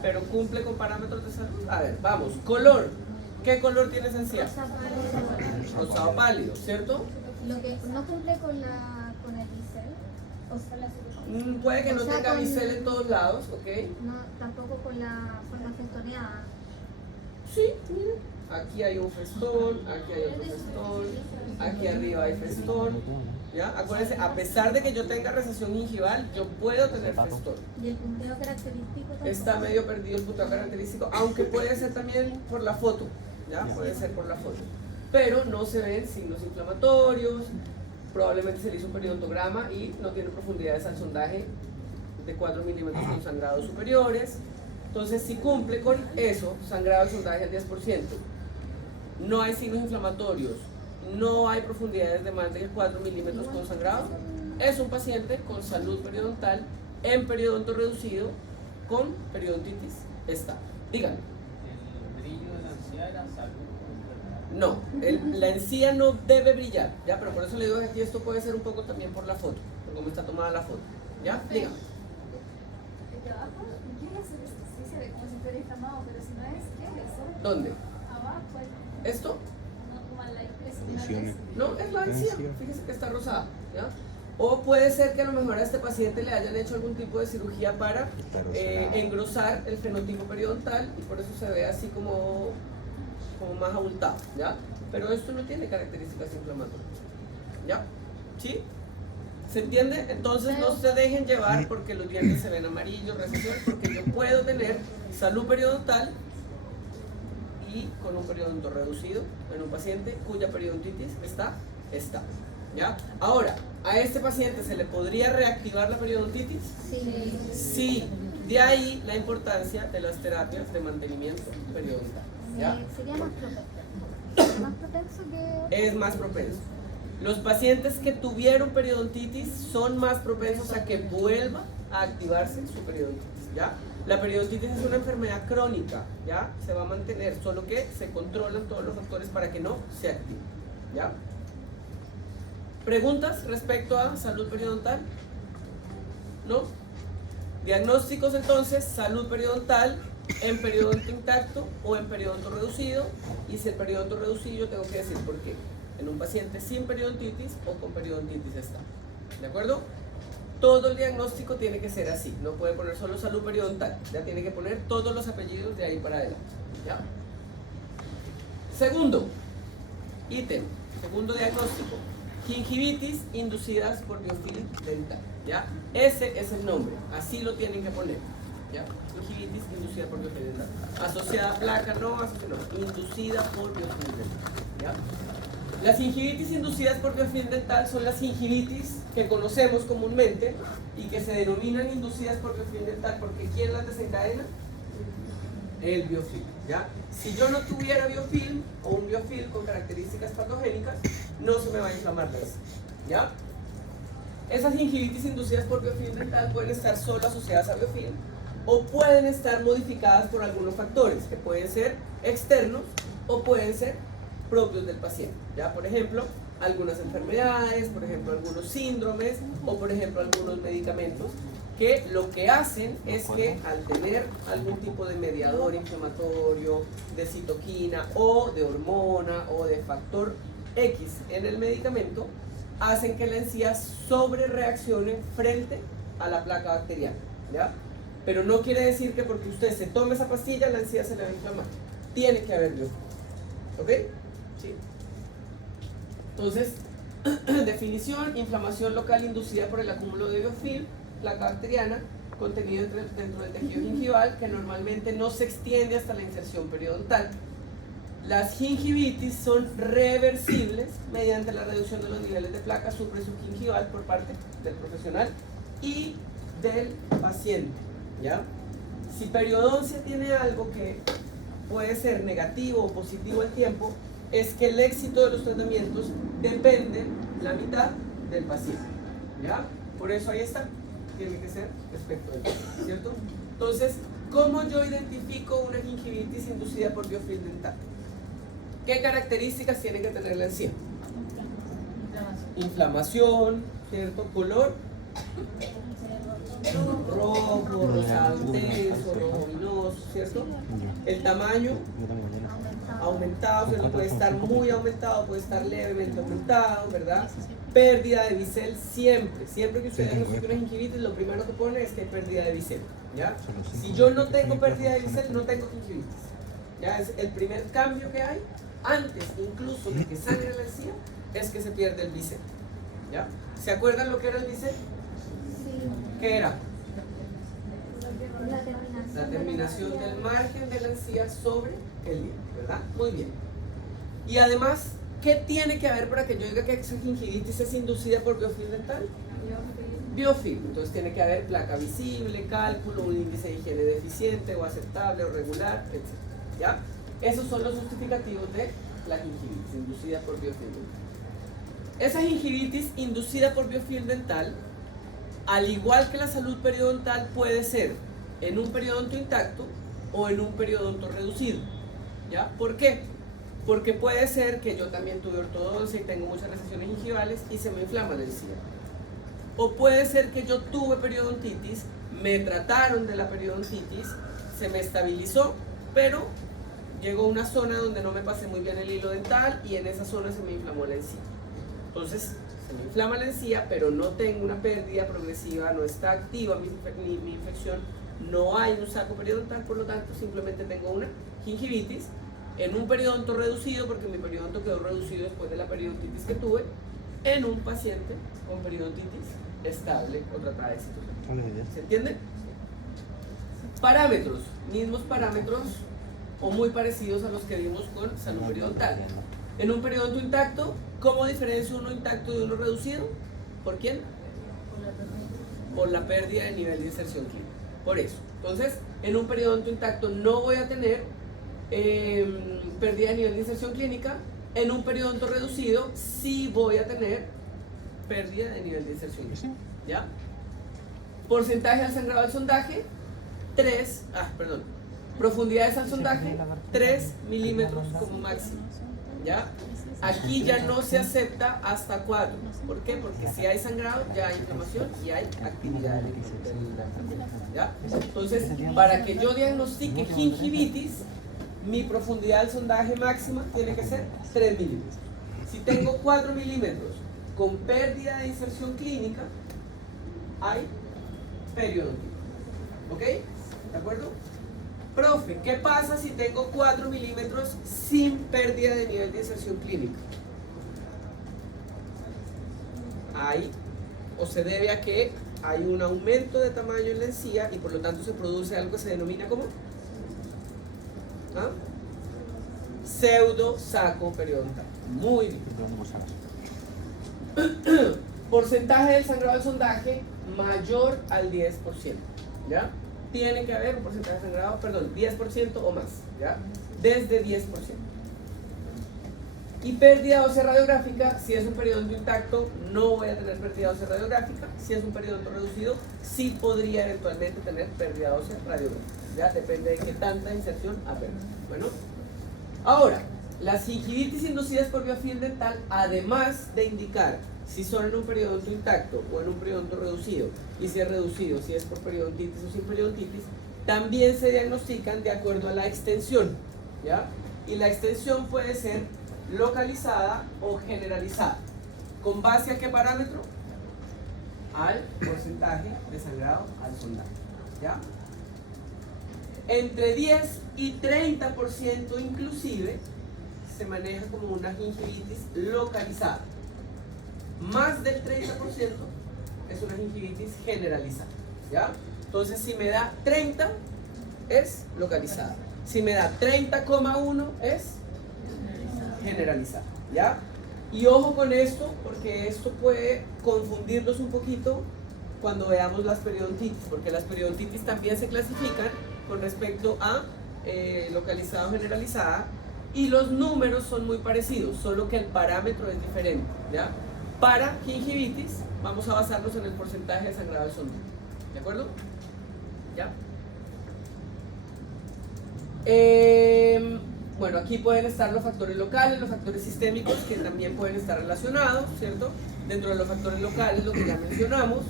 Pero cumple con parámetros de salud. A ver, vamos, color. ¿Qué color tiene esa encía? Rosado pálido, ¿cierto? Lo que no cumple con el bisel, o sea, Puede que no o sea, tenga con- bisel en todos lados, ¿ok? no, tampoco con la forma festoneada. Sí, miren. Aquí hay un festón, aquí hay otro festón, aquí arriba hay festón. ¿Ya? Acuérdense, a pesar de que yo tenga recesión gingival, yo puedo tener festón. Y el punteo característico tampoco. Está medio perdido el punteo característico, aunque puede ser también por la foto, ¿ya? Puede ser por la foto. Pero no se ven signos inflamatorios, probablemente se le hizo un periodontograma y no tiene profundidades al sondaje de 4 milímetros con sangrados superiores. Entonces, si cumple con eso, sangrado al sondaje al 10%, no hay signos inflamatorios, no hay profundidades de más de 4 milímetros con sangrado, es un paciente con salud periodontal en periodonto reducido con periodontitis estable. Díganme. El brillo de la encía era salud. No, la encía no debe brillar, ¿ya? Pero por eso le digo que aquí esto puede ser un poco también por la foto, por cómo está tomada la foto, ¿ya? Dígame. ¿El de abajo? ¿Qué es eso? Sí se ve como si fuera inflamado, pero si no es, ¿qué es eso? ¿Dónde? Abajo, ¿Esto? no como la impresión. No, es la encía, fíjese que está rosada, ¿ya? O puede ser que a lo mejor a este paciente le hayan hecho algún tipo de cirugía para engrosar el fenotipo periodontal y por eso se ve así como más abultado, ¿ya? Pero esto no tiene características inflamatorias, ¿ya? ¿Sí? ¿Se entiende? Entonces no se dejen llevar porque los dientes se ven amarillos, recesión, porque yo puedo tener salud periodontal y con un periodonto reducido en un paciente cuya periodontitis está estable, ¿ya? Ahora, ¿a este paciente se le podría reactivar la periodontitis? Sí. Sí, de ahí la importancia de las terapias de mantenimiento periodontal, ¿ya? Sería más propenso. Más propenso que. Es más propenso. Los pacientes que tuvieron periodontitis son más propensos a que vuelva a activarse su periodontitis, ¿ya? La periodontitis es una enfermedad crónica, ¿ya? Se va a mantener, solo que se controlan todos los factores para que no se active, ¿ya? ¿Preguntas respecto a salud periodontal? ¿No? Diagnósticos entonces, salud periodontal en periodonto intacto o en periodonto reducido, y si el periodonto reducido tengo que decir por qué. En un paciente sin periodontitis o con periodontitis estable, ¿de acuerdo? Todo el diagnóstico tiene que ser así, no puede poner solo salud periodontal, ya tiene que poner todos los apellidos de ahí para adelante, ¿ya? Segundo ítem, segundo diagnóstico, gingivitis inducidas por biofilm dental, ¿ya? Ese es el nombre, así lo tienen que poner, ¿ya? Gingivitis inducida por biofilm dental, asociada a placa, no, inducida por biofilm dental, ¿ya? Las gingivitis inducidas por biofilm dental son las gingivitis que conocemos comúnmente y que se denominan inducidas por biofilm dental porque ¿quién las desencadena? El biofilm, ¿ya? Si yo no tuviera biofilm o un biofilm con características patogénicas, no se me va a inflamar la encía, ¿ya? Esas gingivitis inducidas por biofilm dental pueden estar solo asociadas a biofilm o pueden estar modificadas por algunos factores que pueden ser externos o pueden ser propios del paciente, ¿ya? Por ejemplo, algunas enfermedades, por ejemplo, algunos síndromes o por ejemplo, algunos medicamentos que lo que hacen es que al tener algún tipo de mediador inflamatorio, de citoquina o de hormona o de factor X en el medicamento, hacen que la encía sobre reaccione frente a la placa bacteriana, ¿ya? Pero no quiere decir que porque usted se tome esa pastilla la encía se le va a inflamar. Tiene que haber biofilm, ¿ok? Sí. Entonces, definición: inflamación local inducida por el acúmulo de biofilm, placa bacteriana, contenido dentro del tejido gingival, que normalmente no se extiende hasta la inserción periodontal. Las gingivitis son reversibles mediante la reducción de los niveles de placa supra y subgingival por parte del profesional y del paciente, ¿ya? Si periodoncia tiene algo que puede ser negativo o positivo al tiempo, es que el éxito de los tratamientos depende la mitad del paciente, ¿ya? Por eso ahí está, tiene que ser respecto del paciente, ¿cierto? Entonces, ¿cómo yo identifico una gingivitis inducida por biofilm dental? ¿Qué características tiene que tener la encía? Inflamación, ¿cierto? Color rojo, rosado intenso, rojo vinoso, ¿cierto? El tamaño aumentado, ¿cierto? Puede estar muy aumentado, puede estar levemente aumentado, ¿verdad? Pérdida de bisel siempre que usted diagnostique una gingivitis, lo primero que pone es que hay pérdida de bisel, ¿ya? Si yo no tengo pérdida de bisel, no tengo gingivitis, ¿ya? Es el primer cambio que hay antes incluso de que sangre la encía, es que se pierde el bisel, ¿ya? ¿Se acuerdan lo que era el bisel? Sí. ¿Qué era? La La terminación del margen de la encía sobre el diente, ¿verdad? Muy bien. Y además, ¿qué tiene que haber para que yo diga que esa gingivitis es inducida por biofilm dental? Biofilm. Entonces tiene que haber placa visible, cálculo, un índice de higiene deficiente o aceptable o regular, etc. ¿Ya? Esos son los justificativos de la gingivitis inducida por biofilm dental. Esa gingivitis inducida por biofilm dental, al igual que la salud periodontal, puede ser en un periodonto intacto o en un periodonto reducido, ¿ya? ¿Por qué? Porque puede ser que yo también tuve ortodoncia y tengo muchas recesiones gingivales y se me inflama la encía. O puede ser que yo tuve periodontitis, me trataron de la periodontitis, se me estabilizó, pero llegó a una zona donde no me pasé muy bien el hilo dental y en esa zona se me inflamó la encía. Entonces, se me inflama la encía, pero no tengo una pérdida progresiva, no está activa mi infección, no hay un saco periodontal, por lo tanto simplemente tengo una gingivitis en un periodonto reducido, porque mi periodonto quedó reducido después de la periodontitis que tuve, en un paciente con periodontitis estable o tratada exitosamente. ¿Se entiende? Parámetros, mismos parámetros o muy parecidos a los que vimos con salud periodontal. En un periodonto intacto, ¿cómo diferencio uno intacto de uno reducido? ¿Por quién? Por la pérdida de nivel de inserción clínica. Por eso. Entonces, en un periodonto intacto no voy a tener pérdida de nivel de inserción clínica. En un periodonto reducido sí voy a tener pérdida de nivel de inserción clínica. ¿Ya? Porcentaje al sangrado del sondaje, profundidades al sondaje, 3 milímetros como máximo. ¿Ya? Aquí ya no se acepta hasta 4. ¿Por qué? Porque si hay sangrado, ya hay inflamación y hay actividad de la enfermedad. ¿Ya? Entonces, para que yo diagnostique gingivitis, mi profundidad del sondaje máxima tiene que ser 3 milímetros. Si tengo 4 milímetros con pérdida de inserción clínica, hay periodontitis. ¿Ok? ¿De acuerdo? Profe, ¿qué pasa si tengo 4 milímetros sin pérdida de nivel de inserción clínica? Se debe a que hay un aumento de tamaño en la encía y por lo tanto se produce algo que se denomina como pseudo saco periodontal. Muy bien. Porcentaje del sangrado del sondaje mayor al 10%. ¿Ya? Tiene que haber un porcentaje de sangrado, 10% o más, ¿ya? Desde 10%. Y pérdida ósea radiográfica, si es un periodonto intacto, no voy a tener pérdida ósea radiográfica. Si es un periodonto reducido, sí podría eventualmente tener pérdida ósea radiográfica. Ya depende de qué tanta inserción apenas. Bueno, ahora, las gingivitis inducidas por biofilm dental, además de indicar si son en un periodonto intacto o en un periodonto reducido, y si es reducido, si es por periodontitis o sin periodontitis, también se diagnostican de acuerdo a la extensión, ¿ya? Y la extensión puede ser localizada o generalizada. ¿Con base a qué parámetro? Al porcentaje de sangrado al sondaje, ¿ya? Entre 10 y 30% inclusive se maneja como una gingivitis localizada. Más del 30% es una gingivitis generalizada, ¿ya? Entonces, si me da 30, es localizada. Si me da 30,1, es generalizada, ¿ya? Y ojo con esto, porque esto puede confundirlos un poquito cuando veamos las periodontitis, porque las periodontitis también se clasifican con respecto a localizada o generalizada, y los números son muy parecidos, solo que el parámetro es diferente, ¿ya? Para gingivitis, vamos a basarnos en el porcentaje de sangrado del sondaje. ¿De acuerdo? ¿Ya? Bueno, aquí pueden estar los factores locales, los factores sistémicos que también pueden estar relacionados, ¿cierto? Dentro de los factores locales, lo que ya mencionamos,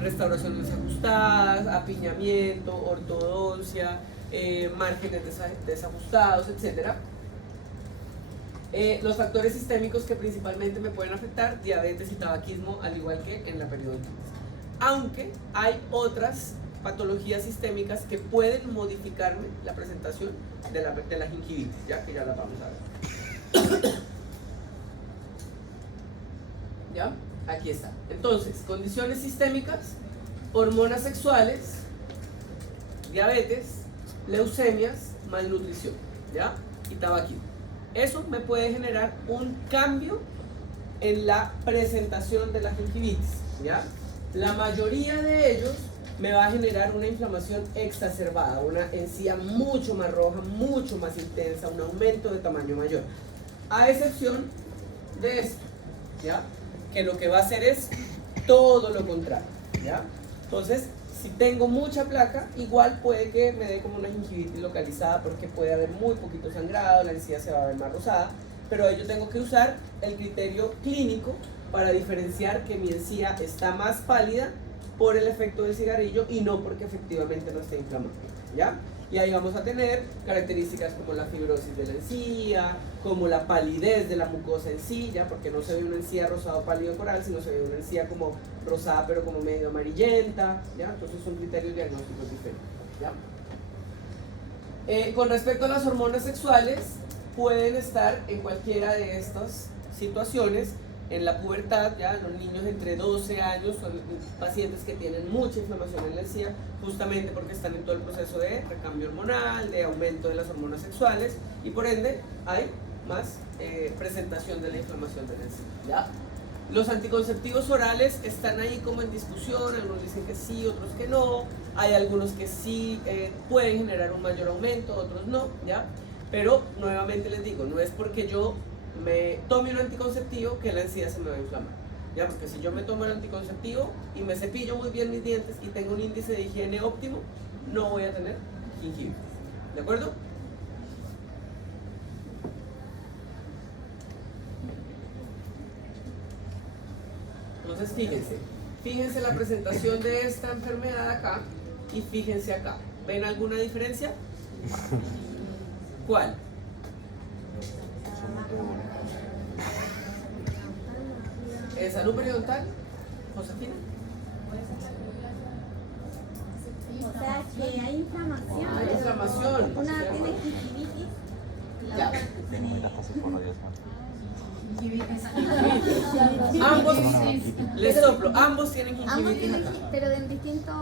restauraciones desajustadas, apiñamiento, ortodoncia, márgenes desajustados, etc. Los factores sistémicos que principalmente me pueden afectar, diabetes y tabaquismo, al igual que en la periodontitis. Aunque hay otras patologías sistémicas que pueden modificarme la presentación de la gingivitis, ya que ya la vamos a ver. ¿Ya? Aquí está. Entonces, condiciones sistémicas, hormonas sexuales, diabetes, leucemias, malnutrición, ¿ya? Y tabaquismo. Eso me puede generar un cambio en la presentación de la gingivitis, ¿ya? La mayoría de ellos me va a generar una inflamación exacerbada, una encía mucho más roja, mucho más intensa, un aumento de tamaño mayor. A excepción de esto, ¿ya? Que lo que va a hacer es todo lo contrario, ¿ya? Entonces, si tengo mucha placa, igual puede que me dé como una gingivitis localizada porque puede haber muy poquito sangrado, la encía se va a ver más rosada, pero ahí yo tengo que usar el criterio clínico para diferenciar que mi encía está más pálida por el efecto del cigarrillo y no porque efectivamente no esté inflamada, ¿ya? Y ahí vamos a tener características como la fibrosis de la encía, como la palidez de la mucosa en sí, ¿ya? Porque no se ve una encía rosado pálido coral, sino se ve una encía como rosada pero como medio amarillenta, ¿ya? Entonces son criterios diagnósticos diferentes, ¿ya? Con respecto a las hormonas sexuales, pueden estar en cualquiera de estas situaciones. En la pubertad, ya los niños entre 12 años son pacientes que tienen mucha inflamación en la encía, justamente porque están en todo el proceso de recambio hormonal, de aumento de las hormonas sexuales, y por ende hay más presentación de la inflamación de la encía, ¿ya? Los anticonceptivos orales están ahí como en discusión, algunos dicen que sí, otros que no, hay algunos que sí pueden generar un mayor aumento, otros no, ¿ya? Pero nuevamente les digo, no es porque yo me tome un anticonceptivo que la encía se me va a inflamar, ¿ya? Porque si yo me tomo el anticonceptivo y me cepillo muy bien mis dientes y tengo un índice de higiene óptimo, no voy a tener gingivitis, ¿de acuerdo? Entonces fíjense la presentación de esta enfermedad acá y fíjense acá. ¿Ven alguna diferencia? ¿Cuál? ¿Salud periodontal? ¿Josefina? O sea, que hay inflamación. Hay inflamación. Una tiene gingivitis y la Ya. otra tiene... Ambos, les soplo, ambos tienen Ambos gingivitis tienen, acá, pero en distintos...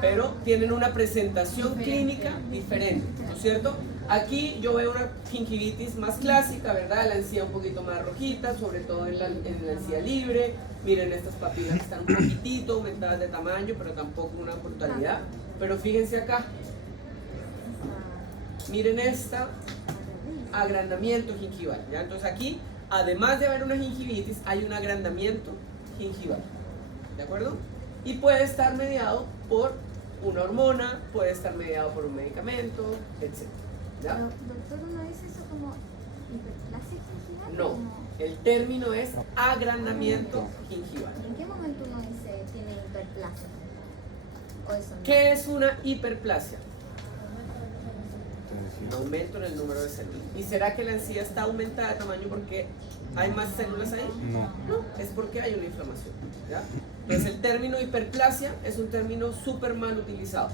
pero tienen una presentación clínica diferente, ¿no es cierto? Aquí yo veo una gingivitis más clásica, ¿verdad? La encía un poquito más rojita, sobre todo en la encía libre. Miren, estas papilas están un poquitito aumentadas de tamaño, pero tampoco una brutalidad. Pero fíjense acá, miren esta agrandamiento gingival, ¿ya? Entonces aquí, además de haber una gingivitis, hay un agrandamiento gingival, ¿de acuerdo? Y puede estar mediado por una hormona, puede estar mediado por un medicamento, etc. ¿Ya? Pero, doctor, ¿no es eso como hiperplasia gingival? No, el término es agrandamiento gingival. ¿En qué momento uno dice tiene hiperplasia? ¿O eso no? ¿Qué es una hiperplasia? Un aumento en el número de células. ¿Y será que la encía está aumentada de tamaño porque hay más células ahí? No, es porque hay una inflamación, ¿ya? Entonces el término hiperplasia es un término súper mal utilizado.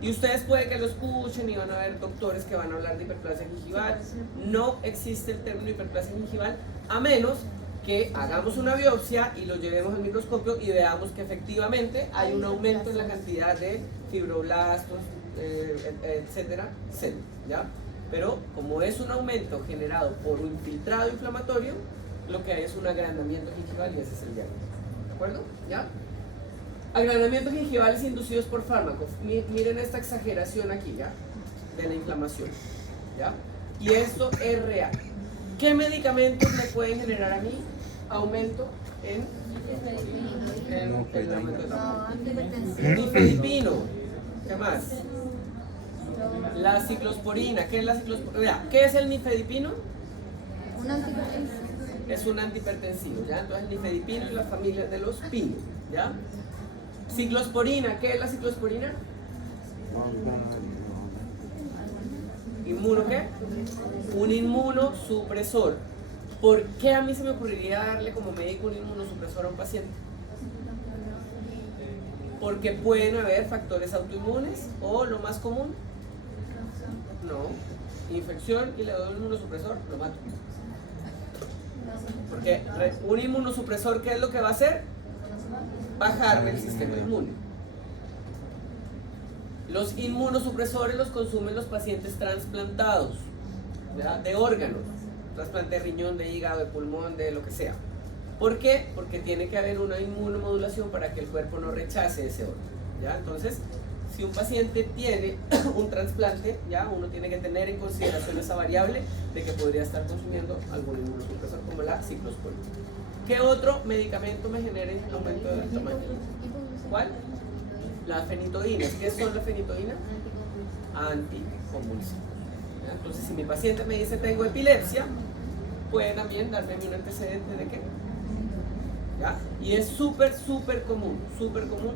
Y ustedes puede que lo escuchen y van a ver doctores que van a hablar de hiperplasia gingival. No existe el término hiperplasia gingival a menos que hagamos una biopsia y lo llevemos al microscopio y veamos que efectivamente hay un aumento en la cantidad de fibroblastos, etcétera, células, ¿ya? Pero como es un aumento generado por un infiltrado inflamatorio, lo que hay es un agrandamiento gingival y ese es el diagnóstico, ¿de acuerdo? ¿Ya? Agrandamientos gingivales inducidos por fármacos. Miren esta exageración aquí, ¿ya? De la inflamación, ¿ya? Y esto es real. ¿Qué medicamentos me pueden generar a mí aumento en el aumento de tamaño? Antihipertensivo. Nifedipino. ¿Qué más? La ciclosporina. ¿Qué es la ciclosporina? ¿Qué es el nifedipino? Un antihipertensivo. Es un antihipertensivo, ¿ya? Entonces el nifedipino y las familias de los pinos, ¿ya? Ciclosporina. ¿Qué es la ciclosporina? ¿Inmuno qué? Un inmunosupresor. ¿Por qué a mí se me ocurriría darle como médico un inmunosupresor a un paciente? Porque pueden haber factores autoinmunes o lo más común, no, infección, y le doy un inmunosupresor, lo mato. Porque un inmunosupresor, ¿qué es lo que va a hacer? Bajarme el sistema inmune. Los inmunosupresores los consumen los pacientes trasplantados, ¿verdad? De órganos, trasplante de riñón, de hígado, de pulmón, de lo que sea. ¿Por qué? Porque tiene que haber una inmunomodulación para que el cuerpo no rechace ese órgano, ¿ya? Entonces, si un paciente tiene un trasplante, ya uno tiene que tener en consideración esa variable de que podría estar consumiendo algún inmunosupresor como la ciclosporina. ¿Qué otro medicamento me genere aumento del tamaño? ¿Cuál? Las fenitoínas. ¿Qué son las fenitoínas? Anticonvulsivos. Entonces, si mi paciente me dice tengo epilepsia, puede también darme un antecedente de qué. ¿Ya? Y es súper común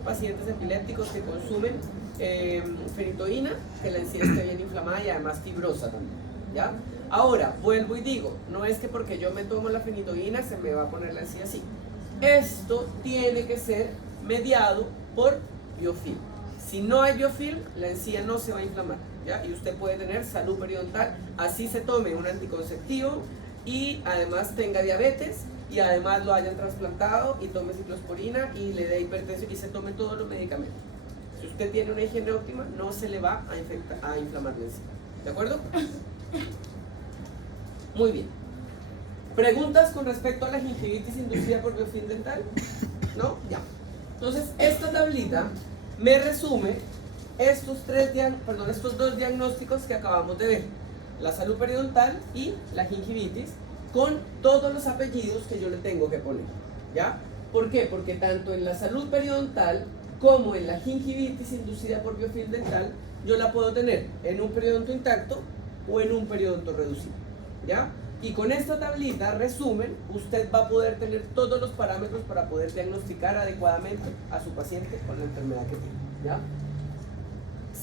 pacientes epilépticos que consumen fenitoína, que la encía esté bien inflamada y además fibrosa también, ¿ya? Ahora, vuelvo y digo, no es que porque yo me tomo la fenitoína se me va a poner la encía así. Esto tiene que ser mediado por biofilm. Si no hay biofilm, la encía no se va a inflamar, ¿ya? Y usted puede tener salud periodontal, así se tome un anticonceptivo y además tenga diabetes y además lo hayan trasplantado y tome ciclosporina y le dé hipertensión y se tome todos los medicamentos. Si usted tiene una higiene óptima, no se le va a inflamar la encía. ¿De acuerdo? Muy bien. ¿Preguntas con respecto a la gingivitis inducida por biofilm dental? ¿No? Ya. Entonces, esta tablita me resume estos dos diagnósticos que acabamos de ver. La salud periodontal y la gingivitis, con todos los apellidos que yo le tengo que poner, ¿ya? ¿Por qué? Porque tanto en la salud periodontal como en la gingivitis inducida por biofilm dental, yo la puedo tener en un periodonto intacto o en un periodonto reducido, ¿ya? Y con esta tablita, resumen, usted va a poder tener todos los parámetros para poder diagnosticar adecuadamente a su paciente con la enfermedad que tiene, ¿ya?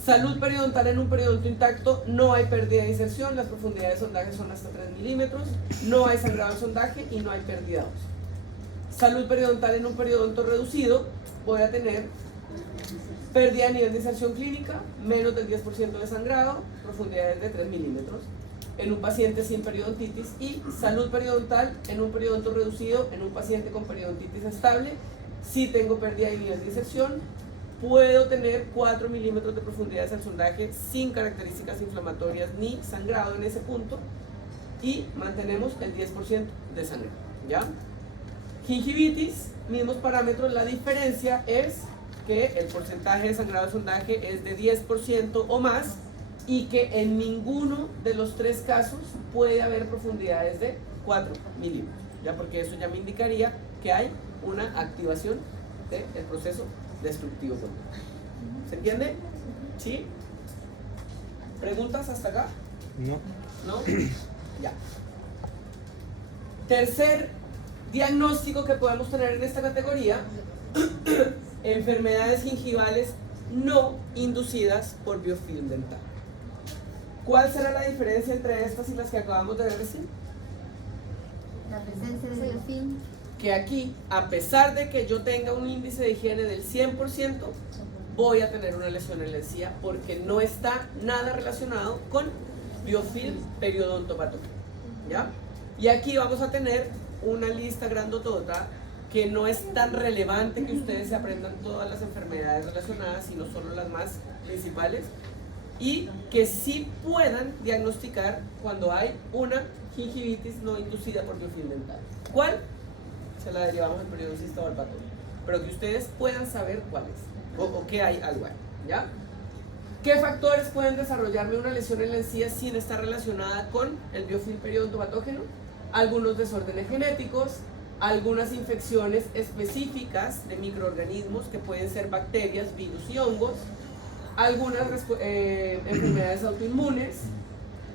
Salud periodontal en un periodonto intacto, no hay pérdida de inserción, las profundidades de sondaje son hasta 3 milímetros, no hay sangrado de sondaje y no hay pérdida ósea. Salud periodontal en un periodonto reducido, voy a tener pérdida de nivel de inserción clínica, menos del 10% de sangrado, profundidades de 3 milímetros en un paciente sin periodontitis, y salud periodontal en un periodonto reducido en un paciente con periodontitis estable. Si tengo pérdida de nivel de inserción, puedo tener 4 milímetros de profundidad del sondaje sin características inflamatorias ni sangrado en ese punto, y mantenemos el 10% de sangrado, ¿ya? Gingivitis, mismos parámetros, la diferencia es que el porcentaje de sangrado de sondaje es de 10% o más y que en ninguno de los 3 casos puede haber profundidades de 4 milímetros, ¿ya? Porque eso ya me indicaría que hay una activación del proceso destructivo. ¿Se entiende? ¿Sí? ¿Preguntas hasta acá? No. ¿No? Ya. Tercer diagnóstico que podemos tener en esta categoría: enfermedades gingivales no inducidas por biofilm dental. ¿Cuál será la diferencia entre estas y las que acabamos de ver recién? La presencia de biofilm. Que aquí, a pesar de que yo tenga un índice de higiene del 100%, voy a tener una lesión en la encía porque no está nada relacionado con biofilm periodontopatógeno, ¿ya? Y aquí vamos a tener una lista grandotota que no es tan relevante que ustedes se aprendan todas las enfermedades relacionadas, sino solo las más principales, y que sí puedan diagnosticar cuando hay una gingivitis no inducida por biofilm dental. ¿Cuál? Se la derivamos al periodoncista o al patógeno, pero que ustedes puedan saber cuál es o qué hay algo ahí, ¿ya? ¿Qué factores pueden desarrollarme una lesión en la encía sin estar relacionada con el biofilm periodontopatógeno? Algunos desórdenes genéticos, algunas infecciones específicas de microorganismos que pueden ser bacterias, virus y hongos, algunas enfermedades autoinmunes,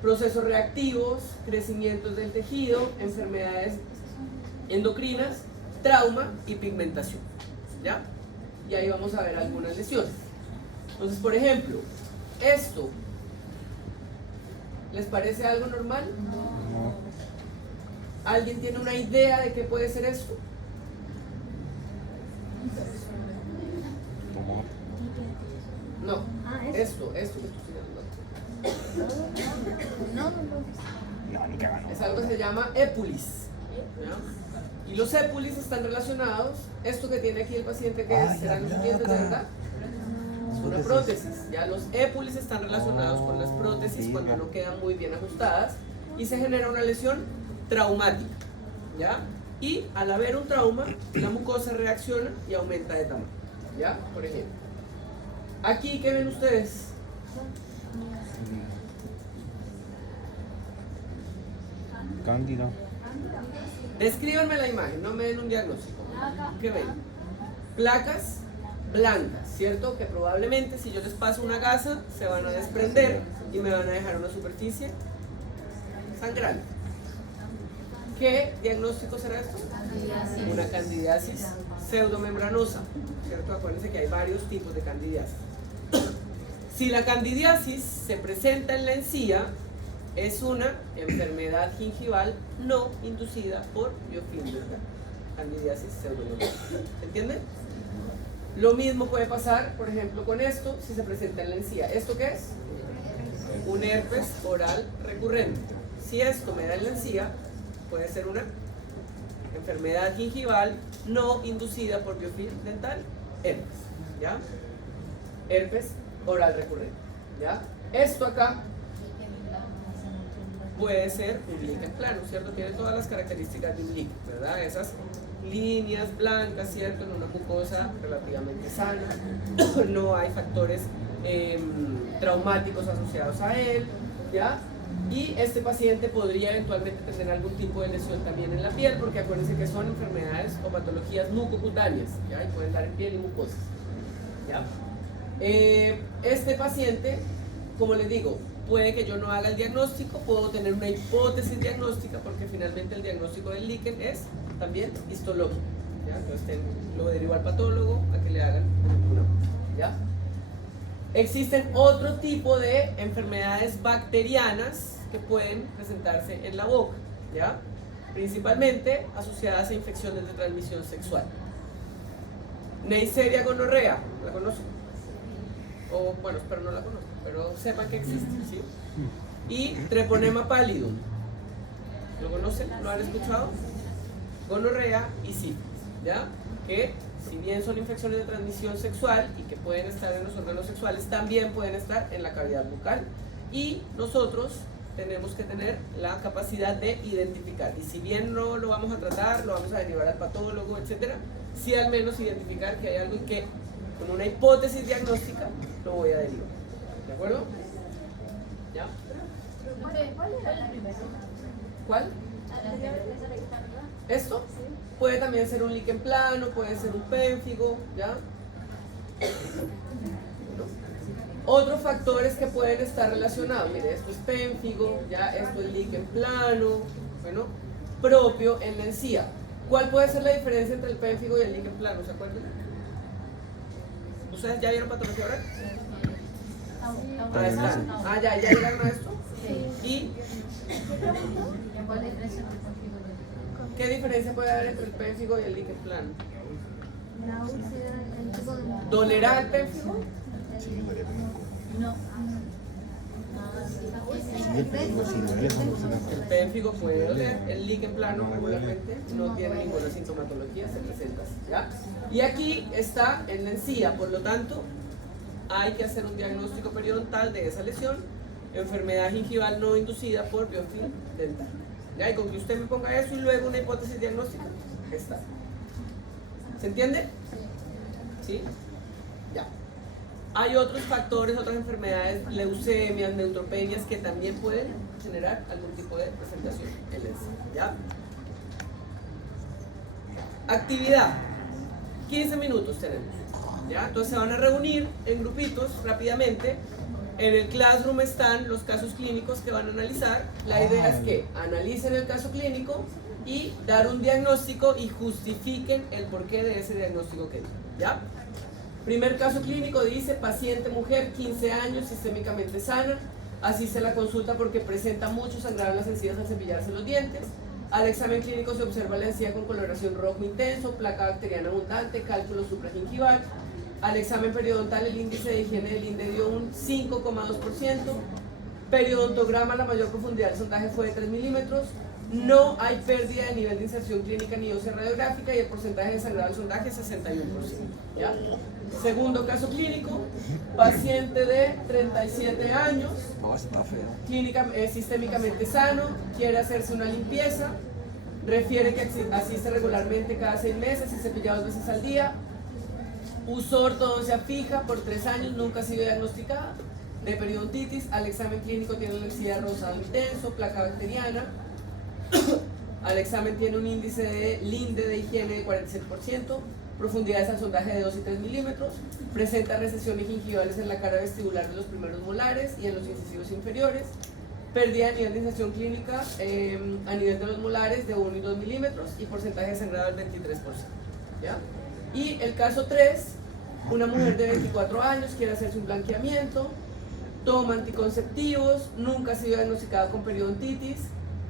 procesos reactivos, crecimientos del tejido, enfermedades endocrinas, trauma y pigmentación, ¿ya? Y ahí vamos a ver algunas lesiones. Entonces, por ejemplo, esto, ¿les parece algo normal? No. ¿Alguien tiene una idea de qué puede ser esto? Tumor. No, Ah, esto que estoy estudiando. No, ni cagando. Es algo que se llama épulis, ¿ya? Y los épulis están relacionados, esto que tiene aquí el paciente, que Ay, serán los la dientes, loca. ¿verdad? Es una prótesis. Ya los épulis están relacionados con las prótesis sí, cuando ya. no quedan muy bien ajustadas y se genera una lesión traumática, ¿ya? Y al haber un trauma, la mucosa reacciona y aumenta de tamaño, ¿ya? Por ejemplo. Aquí, ¿qué ven ustedes? Cándida. Descríbanme la imagen, no me den un diagnóstico. ¿Qué ven? Placas blancas, ¿cierto? Que probablemente si yo les paso una gasa se van a desprender y me van a dejar una superficie sangrante. ¿Qué diagnóstico será esto? Una candidiasis pseudomembranosa, ¿cierto? Acuérdense que hay varios tipos de candidiasis. Si la candidiasis se presenta en la encía, es una enfermedad gingival no inducida por biofilm dental. Candidiasis pseudomonas. ¿Se entiende? Lo mismo puede pasar, por ejemplo, con esto, si se presenta en la encía. ¿Esto qué es? Un herpes oral recurrente. Si esto me da en la encía, puede ser una enfermedad gingival no inducida por biofilm dental, herpes, ¿ya? Herpes oral recurrente, ¿ya? Esto acá puede ser un líquen plano, ¿cierto? Tiene todas las características de un líquen, ¿verdad? Esas líneas blancas, ¿cierto? En una mucosa relativamente sana, no hay factores traumáticos asociados a él, ¿ya? Y este paciente podría eventualmente tener algún tipo de lesión también en la piel, porque acuérdense que son enfermedades o patologías mucocutáneas, ¿ya? Y pueden dar en piel y mucosas, ¿ya? Este paciente, como les digo, puede que yo no haga el diagnóstico, puedo tener una hipótesis diagnóstica, porque finalmente el diagnóstico del líquen es también histológico, ¿ya? Entonces lo derivo al patólogo a que le hagan una, ¿ya? Existen otro tipo de enfermedades bacterianas que pueden presentarse en la boca, ¿ya? Principalmente asociadas a infecciones de transmisión sexual. Neisseria gonorrea, ¿la conocen? O bueno, espero no la conozcan, pero sepan que existe, ¿sí? Y treponema pallidum, ¿lo conocen? ¿Lo han escuchado? Gonorrea y sífilis, ¿ya? Que si bien son infecciones de transmisión sexual y que pueden estar en los órganos sexuales, también pueden estar en la cavidad bucal, y nosotros tenemos que tener la capacidad de identificar, y si bien no lo vamos a tratar, lo vamos a derivar al patólogo, etcétera, sí al menos identificar que hay algo en que con una hipótesis diagnóstica lo voy a derivar, ¿de acuerdo? ¿Ya? ¿Cuál era la primera? ¿Cuál? ¿Esto? Puede también ser un líquen plano, puede ser un pénfigo, ¿ya? Otros factores que pueden estar relacionados, mire, esto es pénfigo, ya, esto es líquen plano, bueno, propio en la encía. ¿Cuál puede ser la diferencia entre el pénfigo y el líquen plano? ¿Se acuerdan? ¿Ustedes ya vieron patología oral? Ahí está. Ah, ya llegaron a esto. ¿Y qué diferencia puede haber entre el pénfigo y el líquen plano? La úlcera, el tipo de... ¿Dolerá el pénfigo? No. El pénfigo puede doler, el líquen plano regularmente no tiene ninguna sintomatología, se presenta así, ¿ya? Y aquí está en la encía, por lo tanto, hay que hacer un diagnóstico periodontal de esa lesión, enfermedad gingival no inducida por biofilm dental. ¿Ya? Y con que usted me ponga eso y luego una hipótesis diagnóstica, está. ¿Se entiende? ¿Sí? Ya. Hay otros factores, otras enfermedades, leucemias, neutropenias, que también pueden generar algún tipo de presentación en la encía, ¿ya? Actividad. 15 minutos tenemos, ¿ya? Entonces se van a reunir en grupitos rápidamente. En el Classroom están los casos clínicos que van a analizar. La idea es que analicen el caso clínico y dar un diagnóstico y justifiquen el porqué de ese diagnóstico que dieron, ¿ya? Primer caso clínico dice: paciente mujer, 15 años, sistémicamente sana, asiste a la consulta porque presenta mucho sangrado en las encías al cepillarse los dientes. Al examen clínico se observa la encía con coloración rojo intenso, placa bacteriana abundante, cálculo supragingival. Al examen periodontal el índice de higiene del INDE dio un 5,2%. Periodontograma, la mayor profundidad del sondaje fue de 3 milímetros. No hay pérdida de nivel de inserción clínica ni ósea radiográfica y el porcentaje de sangrado del sondaje es 61%. ¿Ya? Segundo caso clínico, paciente de 37 años, sistémicamente sano, quiere hacerse una limpieza, refiere que asiste regularmente cada 6 meses y cepilla 2 veces al día, usó ortodoncia fija por 3 años, nunca ha sido diagnosticada de periodontitis. Al examen clínico tiene una encía rosado intenso, placa bacteriana. Al examen tiene un índice de LINDE de higiene de 46%, profundidades al sondaje de 2 y 3 milímetros, presenta recesiones gingivales en la cara vestibular de los primeros molares y en los incisivos inferiores, pérdida de nivel de inserción clínica a nivel de los molares de 1 y 2 milímetros y porcentaje de sangrado del 23%. ¿Ya? Y el caso 3, una mujer de 24 años quiere hacerse un blanqueamiento, toma anticonceptivos, nunca ha sido diagnosticado con periodontitis,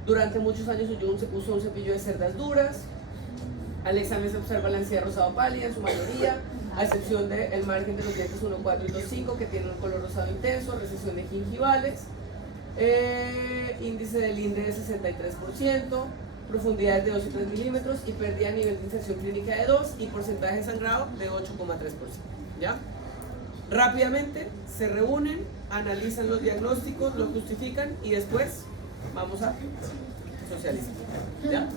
durante muchos años usó un cepillo de cerdas duras, al examen se observa la encía rosado pálida en su mayoría, a excepción del margen de los dientes 1, 4 y 2, 5 que tienen un color rosado intenso, recesión de gingivales, índice del INDE de 63%, profundidades de 2 y 3 milímetros y pérdida a nivel de inserción clínica de 2 y porcentaje de sangrado de 8,3%. ¿Ya? Rápidamente se reúnen, analizan los diagnósticos, lo justifican y después vamos a socializar. ¿Ya?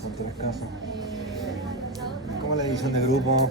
Son 3 casos. ¿Cómo la división de grupo?